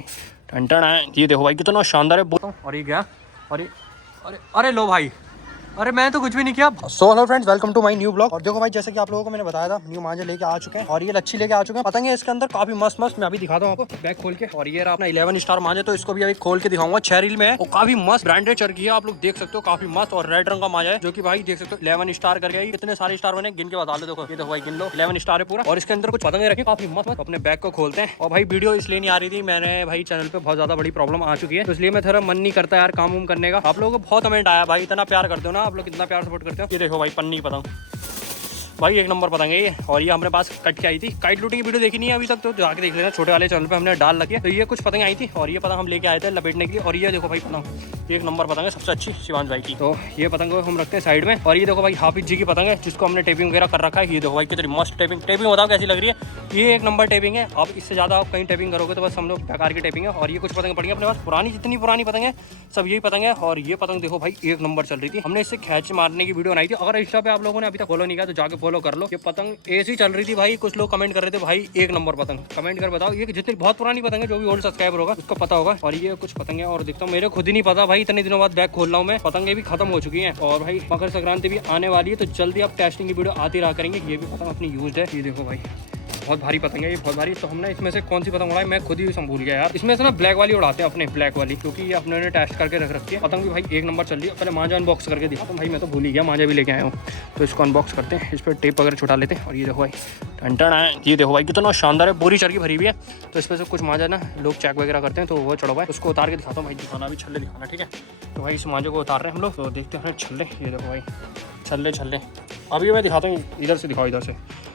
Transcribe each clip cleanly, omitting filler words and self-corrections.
Ton ton है। ये देखो भाई कितना शानदार है। और ये गया। अरे अरे अरे लो भाई, अरे मैं तो कुछ भी नहीं किया। So hello friends, welcome to my new blog. और देखो भाई, जैसे कि आप लोगों को मैंने बताया था, न्यू मांझे लेके आ चुके हैं और ये लच्छी लेके आ चुके हैं। पतंग है इसके अंदर काफी मस्त मस्त। मैं अभी दिखाता हूँ आपको बैग खोल के। और ये रहा अपना 11 स्टार मांझे, तो इसको भी अभी खोल के दिखाऊंगा। 6 रील में है और काफी मस्त ब्रांडेड चरखी है, आप लोग देख सकते हो, काफी मस्त। और रेड रंग का मांझा है जो कि भाई देख सकते हो 11 स्टार करके। कितने सारे स्टार बने गिन के बता लो। देखो ये देखो भाई, गिन लो, 11 स्टार है पूरा। और इसके अंदर कुछ पतंगे रखी काफी मस्त मस्त। अपने बैग को खोलते हैं। और भाई वीडियो इसलिए नहीं आ रही थी, मैंने भाई चैनल पे बहुत ज्यादा बड़ी प्रॉब्लम आ चुकी है, तो इसलिए मैं थोड़ा मन नहीं करता यार काम वाम करने का। आप लोगों को बहुत कमेंट आया भाई, इतना प्यार करते हो ना आप लोग, कितना प्यार सपोर्ट करते हो। ये देखो भाई पन्नी पतंग, भाई एक नंबर पतंग है ये। और ये हमारे पास कट के आई थी। काइट लूटिंग की वीडियो देखी नहीं है अभी तक, तो जाके देख लेना, छोटे वाले चैनल पे हमने डाल रखी है। तो ये कुछ पतंग आई थी और ये पतंग हम लेके आए थे लपेटने के लिए। और ये देखो भाई पतंग एक नंबर पतंग है, सबसे अच्छी शिवांश भाई की। तो ये पतंग को हम रखते हैं साइड में। और ये देखो भाई हाफिज जी की पतंग है, जिसको हमने टेपिंग वगैरह कर रखा है। ये देखो भाई कितनी मस्त टेपिंग बताओ कैसी लग रही है। ये एक नंबर टेपिंग है। अब इससे ज़्यादा आप कहीं टेपिंग करोगे तो बस हम लोग बेकार की टेपिंग है। और ये कुछ पतंग पड़ी है अपने पास पुरानी, जितनी पुरानी पतंग है सब यही पतंग है। और ये पतंग देखो भाई एक नंबर चल रही थी। हमने इससे खैच मारने की वीडियो बनाई थी। अगर इंस्टा पे आप लोगों ने अभी तक फॉलो नहीं किया तो जाके फॉलो कर लो। ये पतंग ऐसी चल रही थी भाई, कुछ लोग कमेंट कर रहे थे भाई एक नंबर पतंग। कमेंट कर बताओ ये जितनी बहुत पुरानी पतंग है, जो भी ओल्ड सब्सक्राइबर होगा उसको पता होगा। और ये कुछ पतंग है और दिखता हूँ, मेरे खुद ही नहीं पता भाई, इतने दिनों बाद बैग खोल रहा हूँ मैं। पतंगे भी खत्म हो चुकी हैं और भाई मकर संक्रांति भी आने वाली है, तो जल्दी आप टेस्टिंग की वीडियो आती रहा करेंगे। ये भी पतंग अपनी यूज है। ये देखो भाई बहुत भारी पतंग है ये, बहुत भारी। तो हमने इसमें से कौन सी पतंग उड़ाई मैं खुद ही भूल गया यार। इसमें से ना ब्लैक वाली उड़ाते हैं अपने, ब्लैक वाली, क्योंकि ये अपने ने टेस्ट करके रख रखी है। पतंग भी भाई एक नंबर चल रही है। पहले मांझा अनबॉक्स करके दिखा, तो भाई मैं तो भूल ही गया, मांझा भी लेके आया हूँ। तो इसको अनबॉक्स करते हैं, इस पर टेप वगैरह छुटा लेते हैं। और ये देखो भाई टन टन है। ये देखो भाई कितना शानदार है, पूरी चरखी भरी हुई है। तो इस पर से कुछ मांझा ना लोग चेक वगैरह करते हैं, तो वो चढ़ा हुआ है, उसको उतार के दिखाता हूँ भाई। दिखाना भी छल्ले दिखाना, ठीक है। तो भाई इस मांझे को उतार रहे हैं हम लोग, तो देखते हैं छल्ले। ये देखो भाई छल्ले अभी मैं दिखाता हूँ, इधर से दिखाओ, इधर से।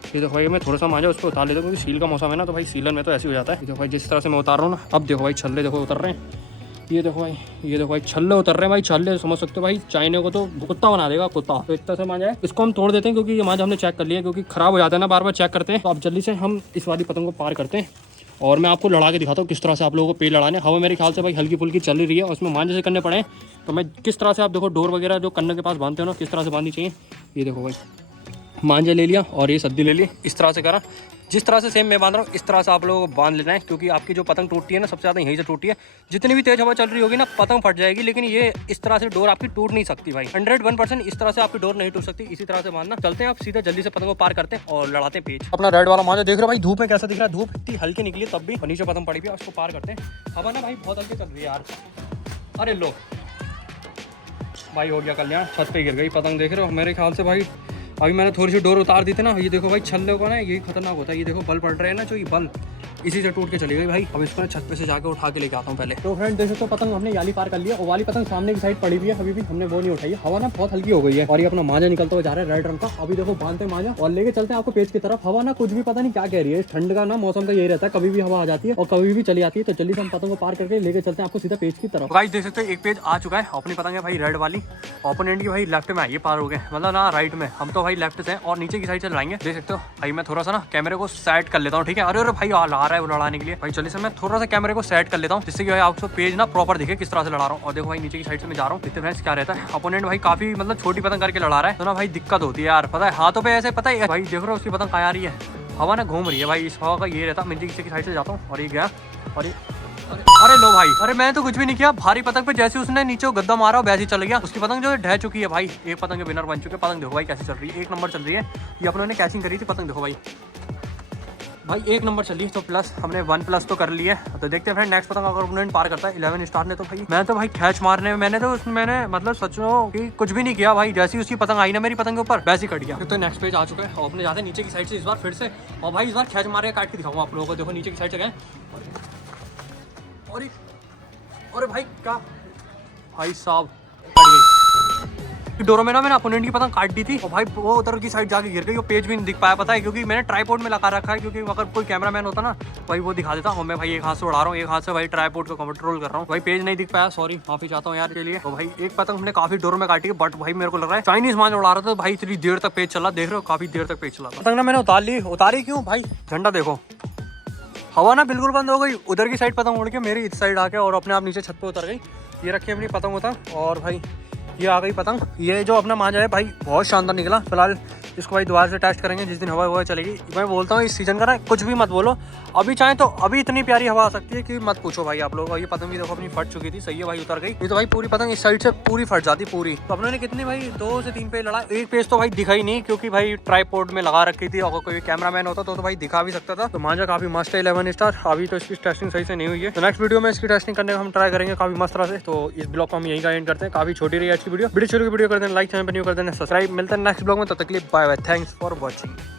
ये देखो भाई मैं थोड़ा सा मांझा उसको उतार लेता हूँ, क्योंकि सील का मौसम है ना, तो भाई सीलन में तो ऐसे हो जाता है। देखो भाई जिस तरह से मैं उतार रहा हूँ ना, अब देखो भाई छल्ले देखो उतर रहे हैं। ये देखो भाई छल्ले उतर रहे हैं भाई। छल्ले समझ सकते हो भाई, चाइने को तो कुत्ता बना देगा, कुत्ता। तो इतना से मांझा है, इसको हम तोड़ देते हैं, क्योंकि ये मांझा हमने चेक कर लिया, क्योंकि खराब हो जाता है ना, बार बार चेक करते हैं। तो अब जल्दी से हम इस वाली पतंग को पार करते हैं और मैं आपको लड़ा के दिखाता हूँ किस तरह से आप लोगों को पेड़ लड़ाने। हवा मेरे ख्याल से भाई हल्की फुल्की चल रही है और उसमें मांझे से करने पड़े। तो मैं किस तरह से, आप देखो डोर वगैरह जो कन्ने के पास बांधते हो ना, किस तरह से बांधनी चाहिए। ये देखो भाई मांझा ले लिया और ये सद्दी ले ली, इस तरह से करा। जिस तरह से सेम मैं बांध रहा हूँ इस तरह से आप लोगों को बांध लेना है, क्योंकि आपकी जो पतंग टूटती है ना, सबसे ज़्यादा यहीं से टूटती है। जितनी भी तेज हवा चल रही होगी ना, पतंग फट जाएगी, लेकिन ये इस तरह से डोर आपकी टूट नहीं सकती भाई। 101% इस तरह से आपकी डोर नहीं टूट सकती। इसी तरह से बांधना। चलते हैं आप सीधा जल्दी से पतंग को पार करते हैं और लड़ाते हैं पेज। अपना रेड वाला मांझा देख रहे हो भाई, धूप में कैसा दिख रहा है। धूप इतनी हल्की निकली तब भी, नीचे पतंग पड़ी हुई है, उसको पार करते हैं। हवा ना भाई बहुत हल्की चल रही है यार। अरे लो भाई हो गया कल्याण, छत पे गिर गई पतंग। देख रहे हो मेरे ख्याल से भाई अभी मैंने थोड़ी सी डोर उतार दी थी ना। ये देखो भाई छल्ले को ना, यही खतरनाक होता है। ये देखो बल पड़ रहे हैं ना, जो ये बल इसी से टूट के चली गई भाई। अब इसको ना छत पे से जाके उठा के लेके आता हूँ पहले। तो फ्रेंड देख सकते हो पतंग हमने याली पार कर लिया और वाली पतंग सामने की साइड पड़ी हुई है, अभी भी हमने वो नहीं उठाई है। हवा ना बहुत हल्की हो गई है और ये अपना मांझा निकलता हुआ जा रहा है रेड रंग का। अभी देखो बांधते मांझा और लेके चलते हैं आपको पेज की तरफ। हवा ना कुछ भी पता नहीं क्या कह रही है, ठंड का ना मौसम का यही रहता है, कभी भी हवा आ जाती है और कभी भी चली आती है। तो जल्दी से हम पतंग को पार करके लेके चलते हैं आपको सीधा पेज की तरफ। गाइस देख सकते हैं एक पेज आ चुका है। अपनी पतंग है भाई रेड वाली, ओपोनेंट की भाई लेफ्ट में, ये पार हो गए, मतलब ना राइट में। हम तो भाई लेफ्ट से और नीचे की साइड से लड़ाएंगे। देख सकते हो भाई मैं थोड़ा सा ना कैमरे को सेट कर लेता हूँ, ठीक है। अरे भाई आ रहा है वो लड़ाने के लिए। चलिए से मैं थोड़ा सा कैमरे को सेट कर लेता हूँ, जिससे कि भाई आपको पेज ना प्रॉपर दिखे किस तरह से लड़ा रहा हूँ। और देखो भाई नीचे की साइड से मैं जा रहा हूँ, देखते फ्रेंड्स क्या रहता है। अपोनेंट भाई काफी मतलब छोटी पतंग करके लड़ा रहा है, तो ना भाई दिक्कत होती है यार, पता है हाथों पे ऐसे, पता है भाई देख रहे हो उसकी पतंग कहाँ आ रही है, हवा ना घूम रही है भाई। इस हवा का ये रहता है। मैं नीचे की साइड से जाता हूँ और ये गया और ये अरे लो भाई, अरे मैं तो कुछ भी नहीं किया। भारी पतंग पे जैसे उसने नीचे गद्दा मारा वैसे ही चल गया। उसकी पतंग जो है ढह चुकी है भाई। एक पतंग के विनर बन चुके। पतंग देखो भाई कैसी चल रही है, एक नंबर चल रही है। ये अपनों ने कैचिंग करी थी पतंग, देखो भाई एक नंबर चली। तो प्लस हमने 1+ तो कर लिया है। तो देखते हैं फ्रेंड नेक्स्ट पतंग अगर ओपोनेंट पार करता है 11 स्टार ने, तो भाई मैं तो भाई खैच मारने में मैंने मतलब सचो कि कुछ भी नहीं किया भाई। जैसी उसकी पतंग आई ना मेरी पतंग के ऊपर, वैसे ही कट गया। तो नेक्स्ट पेज आ चुका है और अपने जाते हैं नीचे की साइड से इस बार फिर से। और भाई इस बार खैच मार के काट के दिखाऊंगा आप लोगों को। देखो नीचे की साइड से गए और भाई क्या भाई साहब कट गई डोरों में ना। मैंने अपोनेंट की पतंग काट दी थी और भाई वो उधर की साइड जाके गिर गई। वो पेज भी नहीं दिख पाया, पता है, क्योंकि मैंने ट्राइपॉड में लगा रखा है। क्योंकि अगर कोई कैमरामैन होता ना भाई वो दिखा देता। और मैं भाई एक हाथ से उड़ा रहा हूँ, एक हाथ से भाई ट्राइपॉड को कंट्रोल कर रहा हूँ। भाई पेज नहीं दिख पाया, सॉरी, माफी चाहता हूँ यार के लिए। तो भाई एक पतंग हमने काफी डोर में काटी है, बट भाई मेरे को लग रहा है चाइनीज मांझा उड़ा रहा था भाई, इतनी देर तक पेज चला। देख रहे हो काफी देर तक पेज चला। पतंग ना मैंने उतारी क्यों भाई, झंडा देखो, हवा ना बिल्कुल बंद हो गई। उधर की साइड पतंग उड़ के मेरी इस साइड आके और अपने आप नीचे छत पे उतर गई। ये रखी अपनी पतंग उतर और भाई ये आ गई पतंग। ये जो अपना मांझा है भाई बहुत शानदार निकला। फिलहाल इसको भाई दोबारा से टेस्ट करेंगे जिस दिन हवा चलेगी। मैं बोलता हूँ इस सीजन का ना कुछ भी मत बोलो, अभी चाहे तो अभी इतनी प्यारी हवा आ सकती है कि मत पूछो भाई आप लोग। और ये पतंग भी देखो अपनी फट चुकी थी, सही है भाई उतर गई। ये तो भाई पूरी पतंग इस साइड से पूरी फट जाती पूरी। तो अपने ने कितनी भाई 2 से 3 पेज लड़ा, एक पेज तो भाई दिखा ही नहीं क्योंकि भाई ट्राइपॉड में लगा रखी थी। अगर कोई कैमरामैन होता तो भाई दिखा भी सकता था। तो मांझा काफी मस्त है 11 स्टार। अभी तो इसकी टेस्टिंग सही से नहीं हुई है, तो नेक्स्ट वीडियो में इसकी टेस्टिंग करने का हम ट्राई करेंगे काफी मस्त तरह से। तो इस ब्लॉग को हम यहीं का एंड करते हैं, काफी छोटी रही आज की वीडियो। वीडियो कर देना लाइक, चैनल पर न्यू कर देना सब्सक्राइब। मिलते हैं नेक्स्ट ब्लॉग में, तब तक के लिए bye bye, thanks for watching.